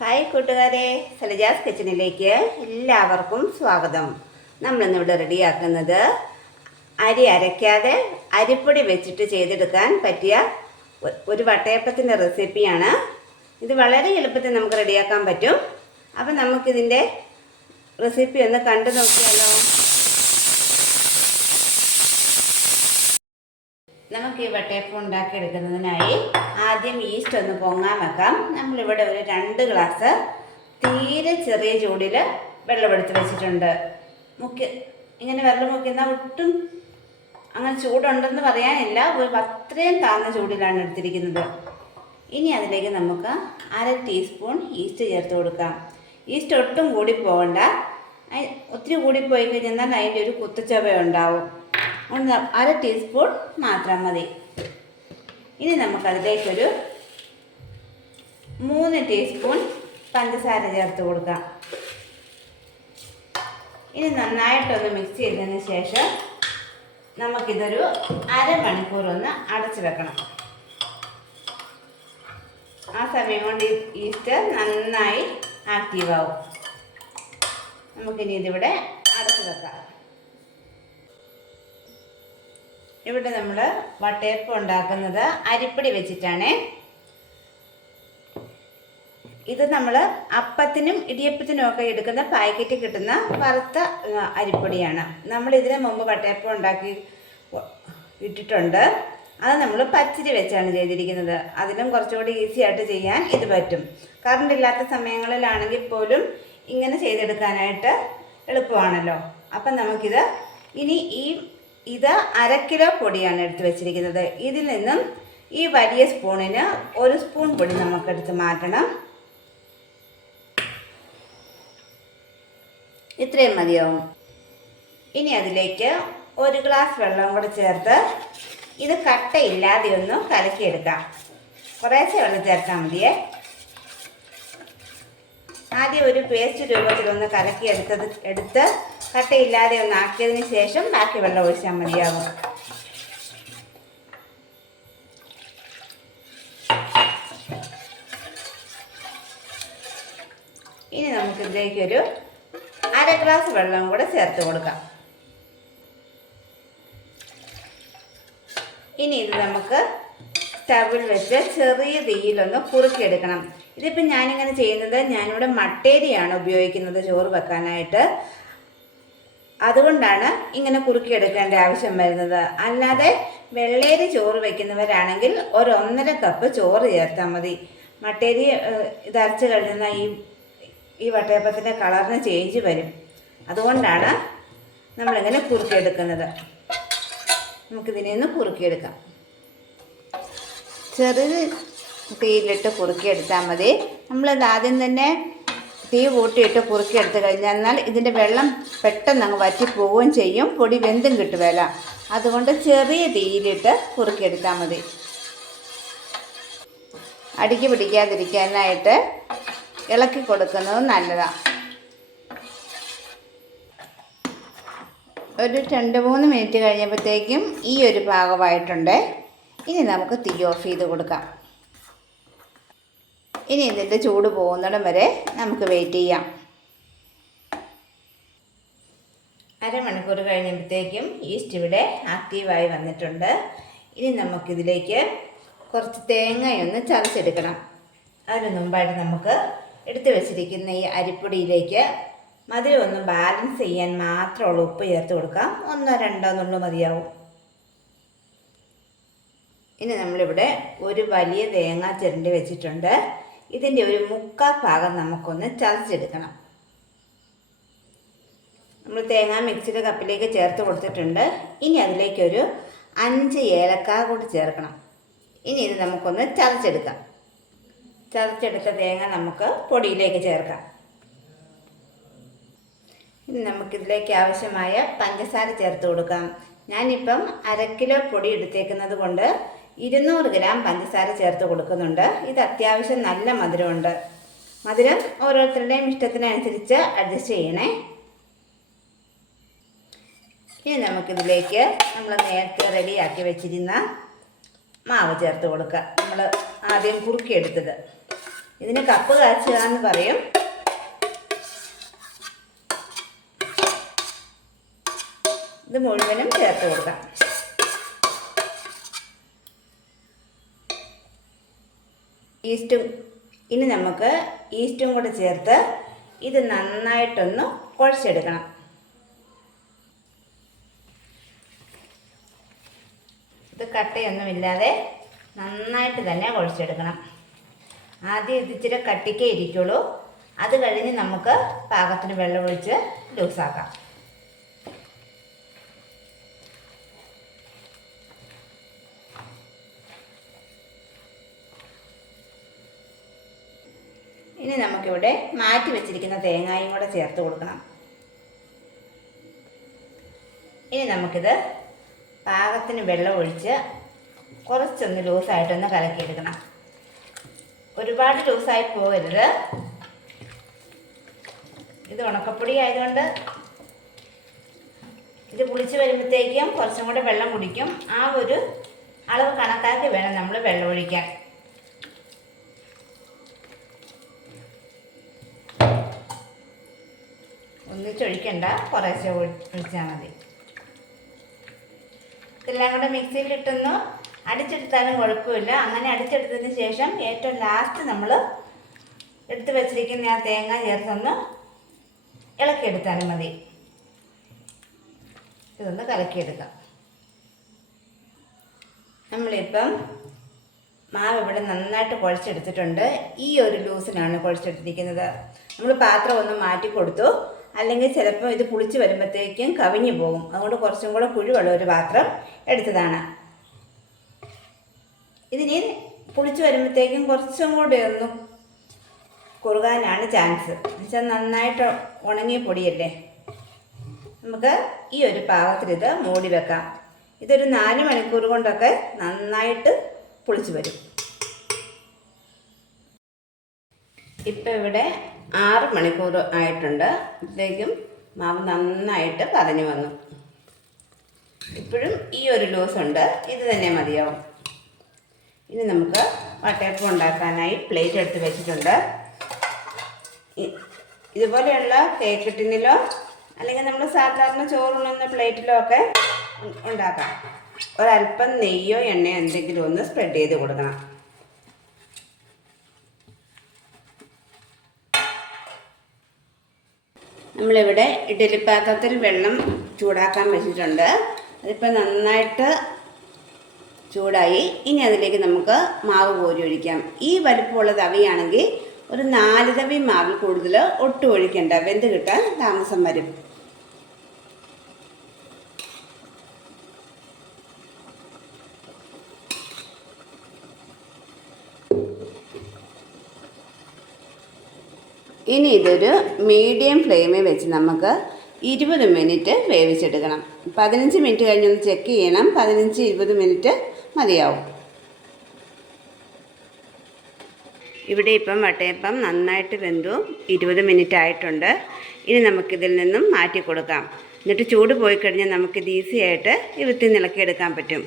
Hi കൂട്ടുകാരെ സലജാസ് കിച്ചണിലേക്ക് എല്ലാവർക്കും സ്വാഗതം. നമ്മളിന്നിവിടെ റെഡിയാക്കുന്നത് അരി അരയ്ക്കാതെ അരിപ്പൊടി വെച്ചിട്ട് ചെയ്തെടുക്കാൻ പറ്റിയ ഒരു വട്ടയപ്പത്തിന്റെ റെസിപ്പിയാണ്. ഇത് വളരെ എളുപ്പത്തിൽ നമുക്ക് റെഡിയാക്കാൻ പറ്റും. അപ്പം നമുക്കിതിന്റെ റെസിപ്പി ഒന്ന് കണ്ടു നോക്കിയാലോ? നമുക്ക് ഈ വട്ടയപ്പം ഉണ്ടാക്കിയെടുക്കുന്നതിനായി ആദ്യം ഈസ്റ്റ് ഒന്ന് പൊങ്ങാൻ വെക്കാം. നമ്മളിവിടെ ഒരു രണ്ട് ഗ്ലാസ് തീരെ ചെറിയ ചൂടിൽ വെള്ളമെടുത്ത് വെച്ചിട്ടുണ്ട്. മുക്കി ഇങ്ങനെ വെള്ളം മുക്കിന്നാൽ ഒട്ടും അങ്ങനെ ചൂടുണ്ടെന്ന് പറയാനില്ല. ഒരു അത്രയും താഴ്ന്ന ചൂടിലാണ് എടുത്തിരിക്കുന്നത്. ഇനി അതിലേക്ക് നമുക്ക് അര ടീസ്പൂൺ ഈസ്റ്റ് ചേർത്ത് കൊടുക്കാം. ഈസ്റ്റ് ഒട്ടും കൂടി പോകണ്ട. ഒത്തിരി കൂടി പോയി കഴിഞ്ഞാൽ അതിന്റെ ഒരു കുത്തച്ചവ ഉണ്ടാവും ഒന്ന് അര ടീസ്പൂൺ മാത്രം മതി. ഇനി നമുക്കതിലേക്കൊരു മൂന്ന് ടീസ്പൂൺ പഞ്ചസാര ചേർത്ത് കൊടുക്കാം. ഇനി നന്നായിട്ടൊന്ന് മിക്സ് ചെയ്തതിന് ശേഷം നമുക്കിതൊരു അരമണിക്കൂർ ഒന്ന് അടച്ചു വെക്കണം. ആ സമയം കൊണ്ട് ഈസ്റ്റർ ഈസ്റ്റ് നന്നായി ആക്റ്റീവ് ആവും. നമുക്കിനി ഇതിവിടെ അടച്ചു വെക്കാം. ഇവിടെ നമ്മൾ വട്ടയപ്പം ഉണ്ടാക്കുന്നത് അരിപ്പൊടി വെച്ചിട്ടാണ്. ഇത് നമ്മൾ അപ്പത്തിനും ഇടിയപ്പത്തിനും ഒക്കെ എടുക്കുന്ന പാക്കറ്റ് കിട്ടുന്ന വറുത്ത അരിപ്പൊടിയാണ്. നമ്മൾ ഇതിന് മുമ്പ് വട്ടയപ്പം ഉണ്ടാക്കി ഇട്ടിട്ടുണ്ട്. അത് നമ്മൾ പച്ചരി വെച്ചാണ് ചെയ്തിരിക്കുന്നത്. അതിലും കുറച്ചുകൂടി ഈസി ആയിട്ട് ചെയ്യാൻ ഇത് പറ്റും. കറണ്ട് ഇല്ലാത്ത സമയങ്ങളിലാണെങ്കിൽ പോലും ഇങ്ങനെ ചെയ്തെടുക്കാനായിട്ട് എളുപ്പമാണല്ലോ. അപ്പം നമുക്കിത് ഇനി ഈ ഇത് അര കിലോ പൊടിയാണ് എടുത്ത് വെച്ചിരിക്കുന്നത്. ഇതിൽ നിന്നും ഈ വലിയ സ്പൂണിന് ഒരു സ്പൂൺ പൊടി നമുക്കെടുത്ത് മാറ്റണം. ഇത്രയും മതിയാവും. ഇനി അതിലേക്ക് ഒരു ഗ്ലാസ് വെള്ളം കൂടെ ചേർത്ത് ഇത് കട്ടയില്ലാതെ ഒന്ന് കലക്കിയെടുക്കാം. കുറേശ്ശെ വെള്ളം ചേർത്താൽ മതിയേ. ആദ്യം ഒരു പേസ്റ്റ് രൂപത്തിലൊന്ന് കലക്കിയെടുത്തത് എടുത്ത് കട്ടയില്ലാതെ ഒന്ന് ആക്കിയതിന് ശേഷം ബാക്കി വെള്ളം ഒഴിച്ചാൽ മതിയാകും ഇനി നമുക്ക് ഇതിലേക്ക് ഒരു അര ഗ്ലാസ് വെള്ളം കൂടെ ചേർത്ത് കൊടുക്കാം. ഇനി ഇത് നമുക്ക് സ്റ്റവിൽ വെച്ച് ചെറിയ തീയിലൊന്ന് കുറുക്കിയെടുക്കണം. ഇതിപ്പോൾ ഞാനിങ്ങനെ ചെയ്യുന്നത് ഞാനിവിടെ മട്ടേരിയാണ് ഉപയോഗിക്കുന്നത് ചോറ് വെക്കാനായിട്ട്. അതുകൊണ്ടാണ് ഇങ്ങനെ കുറുക്കിയെടുക്കേണ്ട ആവശ്യം വരുന്നത്. അല്ലാതെ വെള്ളേരി ചോറ് വെക്കുന്നവരാണെങ്കിൽ ഒരു ഒന്നര കപ്പ് ചോറ് ചേർത്താൽ മതി. മട്ടേരി ഇതരച്ച് ഇത് കഴിയുന്ന ഈ ഈ വട്ടയപ്പത്തിന്റെ കളറിന് ചേഞ്ച് വരും. അതുകൊണ്ടാണ് നമ്മളിങ്ങനെ കുറുക്കിയെടുക്കുന്നത്. നമുക്കിതിനെ ഒന്ന് കുറുക്കിയെടുക്കാം. ചെറുത് തീയിലിട്ട് കുറുക്കിയെടുത്താൽ മതി. നമ്മളിത് ആദ്യം തന്നെ തീ കൂട്ടിയിട്ട് കുറുക്കിയെടുത്ത് കഴിഞ്ഞാൽ എന്നാൽ ഇതിന്റെ വെള്ളം പെട്ടെന്ന് അങ്ങ് വറ്റിപ്പോവുകയും ചെയ്യും. പൊടി വെന്തും കിട്ടുകയില്ല അതുകൊണ്ട് ചെറിയ തീയിലിട്ട് കുറുക്കിയെടുത്താൽ മതി. അടിക്ക് പിടിക്കാതിരിക്കാനായിട്ട് ഇളക്കി കൊടുക്കുന്നത് നല്ലതാണ് ഒരു രണ്ട് മൂന്ന് മിനിറ്റ് കഴിഞ്ഞപ്പോഴത്തേക്കും ഈ ഒരു ഭാഗമായിട്ടുണ്ട് ഇനി നമുക്ക് തീ ഓഫ് ചെയ്ത് കൊടുക്കാം. ഇനി ഇതിന്റെ ചൂട് പോകുന്നിടം വരെ നമുക്ക് വെയിറ്റ് ചെയ്യാം. അരമണിക്കൂർ കഴിഞ്ഞപ്പോഴത്തേക്കും ഈസ്റ്റ് ഇവിടെ ആക്റ്റീവായി വന്നിട്ടുണ്ട്. ഇനി നമുക്കിതിലേക്ക് കുറച്ച് തേങ്ങയൊന്ന് ചതച്ചെടുക്കണം. അതിന് മുമ്പായിട്ട് നമുക്ക് എടുത്തു വെച്ചിരിക്കുന്ന ഈ അരിപ്പൊടിയിലേക്ക് മധുരം ഒന്ന് ബാലൻസ് ചെയ്യാൻ മാത്രമുള്ള ഉപ്പ് ചേർത്ത് കൊടുക്കാം. ഒന്നോ രണ്ടോ നുള്ളു മതിയാവും. ഇനി നമ്മളിവിടെ ഒരു വലിയ തേങ്ങ ചിരണ്ടി വെച്ചിട്ടുണ്ട്. ഇതിന്റെ ഒരു മുക്കാൽ ഭാഗം നമുക്കൊന്ന് ചതച്ചെടുക്കണം. നമ്മൾ തേങ്ങ മിക്സിയുടെ കപ്പിലേക്ക് ചേർത്ത് കൊടുത്തിട്ടുണ്ട്. ഇനി അതിലേക്കൊരു അഞ്ച് ഏലക്ക കൂടി ചേർക്കണം. ഇനി ഇത് നമുക്കൊന്ന് ചതച്ചെടുക്കാം. ചതച്ചെടുത്ത തേങ്ങ നമുക്ക് പൊടിയിലേക്ക് ചേർക്കാം. ഇനി നമുക്കിതിലേക്ക് ആവശ്യമായ പഞ്ചസാര ചേർത്ത് കൊടുക്കാം. ഞാനിപ്പം അര കിലോ പൊടി എടുത്തേക്കുന്നത് കൊണ്ട് ഇരുന്നൂറ് ഗ്രാം പഞ്ചസാര ചേർത്ത് കൊടുക്കുന്നുണ്ട്. ഇത് അത്യാവശ്യം നല്ല മധുരമുണ്ട്. മധുരം ഓരോരുത്തരുടെയും ഇഷ്ടത്തിനനുസരിച്ച് അഡ്ജസ്റ്റ് ചെയ്യണേ. ഇനി നമുക്കിതിലേക്ക് നമ്മൾ നേരത്തെ റെഡിയാക്കി വെച്ചിരുന്ന മാവ് ചേർത്ത് കൊടുക്കുക. നമ്മൾ ആദ്യം കുറുക്കിയെടുത്തത്. ഇതിന് കപ്പ് കാച്ചുക എന്ന് പറയും. ഇത് മുഴുവനും ചേർത്ത് കൊടുക്കാം. ഈസ്റ്റും ഇനി നമുക്ക് ഈസ്റ്റും കൂടെ ചേർത്ത് ഇത് നന്നായിട്ടൊന്ന് കുഴച്ചെടുക്കണം. ഇത് കട്ടയൊന്നുമില്ലാതെ നന്നായിട്ട് തന്നെ കുഴച്ചെടുക്കണം. ആദ്യം ഇത് ഇച്ചിരി കട്ടിക്കേ ഇരിക്കുള്ളൂ. അത് കഴിഞ്ഞ് നമുക്ക് പാകത്തിന് വെള്ളം ഒഴിച്ച് ലൂസാക്കാം ഇനി നമുക്കിവിടെ മാറ്റി വെച്ചിരിക്കുന്ന തേങ്ങായും കൂടെ ചേർത്ത് കൊടുക്കണം. ഇനി നമുക്കിത് പാകത്തിന് വെള്ളം ഒഴിച്ച് കുറച്ചൊന്ന് ലൂസായിട്ടൊന്ന് കലക്കിയെടുക്കണം. ഒരുപാട് ലൂസായി പോകരുത്. ഇത് ഉണക്കപ്പൊടി ആയതുകൊണ്ട് ഇത് പുളിച്ച് വരുമ്പോഴത്തേക്കും കുറച്ചും കൂടെ വെള്ളം കുടിക്കും. ആ ഒരു അളവ് കണക്കാക്കി വേണം നമ്മൾ വെള്ളം ഒഴിക്കാൻ. ഒന്നിച്ചൊഴിക്കണ്ട കുറേശ്ശെ ഒഴി- ഒഴിച്ചാൽ മതി. ഇതെല്ലാം കൂടെ മിക്സിയിലിട്ടൊന്ന് അടിച്ചെടുത്താലും കുഴപ്പമില്ല. അങ്ങനെ അടിച്ചെടുത്തതിന് ശേഷം ഏറ്റവും ലാസ്റ്റ് നമ്മൾ എടുത്ത് വെച്ചിരിക്കുന്ന ആ തേങ്ങ ചേർത്തൊന്ന് ഇളക്കിയെടുത്താലും മതി. ഇതൊന്ന് കലക്കിയെടുക്കാം. നമ്മളിപ്പം മാവ് ഇവിടെ നന്നായിട്ട് കുഴച്ചെടുത്തിട്ടുണ്ട്. ഈ ഒരു ലൂസിനാണ് കുഴച്ചെടുത്തിരിക്കുന്നത്. നമ്മൾ പാത്രം ഒന്ന് മാറ്റി കൊടുത്തു അല്ലെങ്കിൽ ചിലപ്പോൾ ഇത് പുളിച്ച് വരുമ്പോഴത്തേക്കും കവിഞ്ഞു പോകും. അതുകൊണ്ട് കുറച്ചും കൂടെ കുഴിവുള്ള ഒരു പാത്രം എടുത്തതാണ്. ഇതിനി പുളിച്ച് വരുമ്പോഴത്തേക്കും കുറച്ചും കൂടെ ഒന്ന് കുറുകാനാണ് ചാൻസ്. എന്നുവെച്ചാൽ നന്നായിട്ട് ഉണങ്ങിയ പൊടിയല്ലേ? നമുക്ക് ഈ ഒരു പാകത്തിൽ ഇത് മൂടി വെക്കാം. ഇതൊരു നാല് മണിക്കൂർ കൊണ്ടൊക്കെ നന്നായിട്ട് പുളിച്ച് വരും. ഇപ്പം ഇവിടെ ആറ് മണിക്കൂർ ആയിട്ടുണ്ട്. ഇപ്പോഴേക്കും മാവ് നന്നായിട്ട് പതഞ്ഞു വന്നു. ഇപ്പോഴും ഈ ഒരു ലൂസ് ഉണ്ട്. ഇത് തന്നെ മതിയാവും. ഇനി നമുക്ക് വട്ടയപ്പം ഉണ്ടാക്കാനായി പ്ലേറ്റ് എടുത്ത് വെച്ചിട്ടുണ്ട്. ഇതുപോലെയുള്ള കേക്ക് ടിന്നിലോ അല്ലെങ്കിൽ നമ്മൾ സാധാരണ ചോറുണ്ണുന്ന പ്ലേറ്റിലോ ഒക്കെ ഉണ്ടാക്കാം. ഒരല്പം നെയ്യോ എണ്ണയോ എന്തെങ്കിലും ഒന്ന് സ്പ്രെഡ് ചെയ്ത് കൊടുക്കണം. നമ്മളിവിടെ ഇഡലി പാത്രത്തിൽ വെള്ളം ചൂടാക്കാൻ വെച്ചിട്ടുണ്ട്. അതിപ്പോൾ നന്നായിട്ട് ചൂടായി. ഇനി അതിലേക്ക് നമുക്ക് മാവ് കോരി ഒഴിക്കാം. ഈ വലുപ്പമുള്ള തവിയാണെങ്കിൽ ഒരു നാല് തവി മാവിൽ കൂടുതൽ ഒട്ടും ഒഴിക്കേണ്ട. വെന്ത് കിട്ടാൻ താമസം വരും. ഇനി ഇതൊരു മീഡിയം ഫ്ലെയിമിൽ വെച്ച് നമുക്ക് ഇരുപത് മിനിറ്റ് വേവിച്ചെടുക്കണം. പതിനഞ്ച് മിനിറ്റ് കഴിഞ്ഞൊന്ന് ചെക്ക് ചെയ്യണം. പതിനഞ്ച് ഇരുപത് മിനിറ്റ് മതിയാവും. ഇവിടെ ഇപ്പം വട്ടയപ്പം നന്നായിട്ട് വെന്തു. ഇരുപത് മിനിറ്റ് ആയിട്ടുണ്ട്. ഇനി നമുക്കിതിൽ നിന്നും മാറ്റി കൊടുക്കാം. എന്നിട്ട് ചൂട് പോയി കഴിഞ്ഞാൽ നമുക്കിത് ഈസി ആയിട്ട് ഇരുത്തി നിളക്കിയെടുക്കാൻ പറ്റും.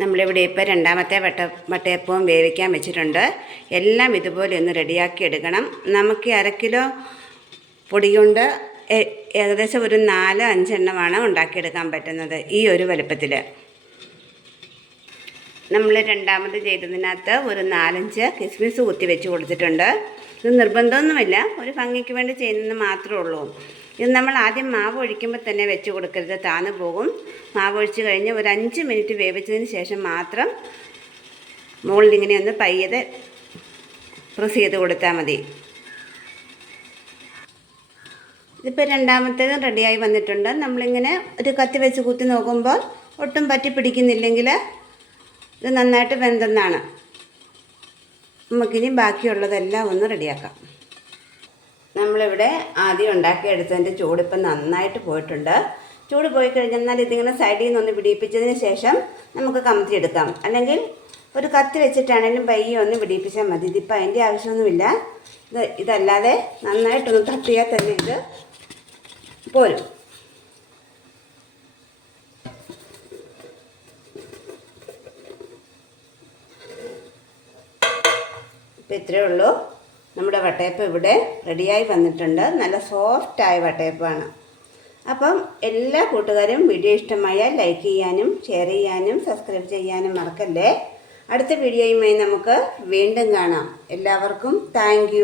നമ്മളിവിടെ ഇപ്പോൾ രണ്ടാമത്തെ വട്ട വട്ടയപ്പവും വേവിക്കാൻ വെച്ചിട്ടുണ്ട്. എല്ലാം ഇതുപോലെ ഒന്ന് റെഡിയാക്കി എടുക്കണം. നമുക്ക് അര കിലോ പൊടി കൊണ്ട് ഏകദേശം ഒരു നാല് അഞ്ചെണ്ണമാണ് ഉണ്ടാക്കിയെടുക്കാൻ പറ്റുന്നത് ഈ ഒരു വലുപ്പത്തിൽ നമ്മൾ രണ്ടാമത് ചെയ്തതിനകത്ത് ഒരു നാലഞ്ച് കിസ്മിസ് കുത്തി വെച്ച് കൊടുത്തിട്ടുണ്ട്. ഇത് നിർബന്ധമൊന്നുമില്ല. ഒരു ഭംഗിക്ക് വേണ്ടി ചെയ്യുന്നത് മാത്രമേ ഉള്ളൂ. ഇത് നമ്മൾ ആദ്യം മാവ് ഒഴിക്കുമ്പോൾ തന്നെ വെച്ച് കൊടുക്കരുത്. താന്ന് പോകും. മാവ് ഒഴിച്ച് കഴിഞ്ഞ് ഒരു അഞ്ച് മിനിറ്റ് വേവിച്ചതിന് ശേഷം മാത്രം മുകളിൽ ഇങ്ങനെ ഒന്ന് പയ്യത് പ്രസ് ചെയ്ത് കൊടുത്താൽ മതി. ഇതിപ്പോൾ രണ്ടാമത്തേതും റെഡിയായി വന്നിട്ടുണ്ട്. നമ്മളിങ്ങനെ ഒരു കത്തി വെച്ച് കുത്തി നോക്കുമ്പോൾ ഒട്ടും പറ്റി പിടിക്കുന്നില്ലെങ്കിൽ ഇത് നന്നായിട്ട് വെന്തെന്നാണ്. നമുക്കിനി ബാക്കിയുള്ളതെല്ലാം ഒന്ന് റെഡിയാക്കാം. നമ്മളിവിടെ ആദ്യം ഉണ്ടാക്കിയെടുത്തതിന്റെ ചൂടിപ്പം നന്നായിട്ട് പോയിട്ടുണ്ട്. ചൂട് പോയി കഴിഞ്ഞാൽ ഇതിങ്ങനെ സൈഡിൽ നിന്ന് ഒന്ന് പിടിപ്പിച്ചതിന് ശേഷം നമുക്ക് കമത്തിയെടുക്കാം അല്ലെങ്കിൽ ഒരു കത്തി വെച്ചിട്ടാണെങ്കിലും പയ്യെ ഒന്ന് പിടിപ്പിച്ചാൽ മതി. ഇതിപ്പോൾ അതിന്റെ ആവശ്യമൊന്നുമില്ല. ഇത് ഇതല്ലാതെ നന്നായിട്ടൊന്ന് തട്ടിയാൽ തന്നെ ഇത് പോരും. ഇപ്പം ഇത്രയേ ഉള്ളൂ. നമ്മുടെ വട്ടയപ്പം ഇവിടെ റെഡിയായി വന്നിട്ടുണ്ട്. നല്ല സോഫ്റ്റായ വട്ടയപ്പമാണ്. അപ്പം എല്ലാ കൂട്ടുകാരും വീഡിയോ ഇഷ്ടമായാൽ ലൈക്ക് ചെയ്യാനും ഷെയർ ചെയ്യാനും സബ്സ്ക്രൈബ് ചെയ്യാനും മറക്കല്ലേ. അടുത്ത വീഡിയോയുമായി നമുക്ക് വീണ്ടും കാണാം. എല്ലാവർക്കും താങ്ക്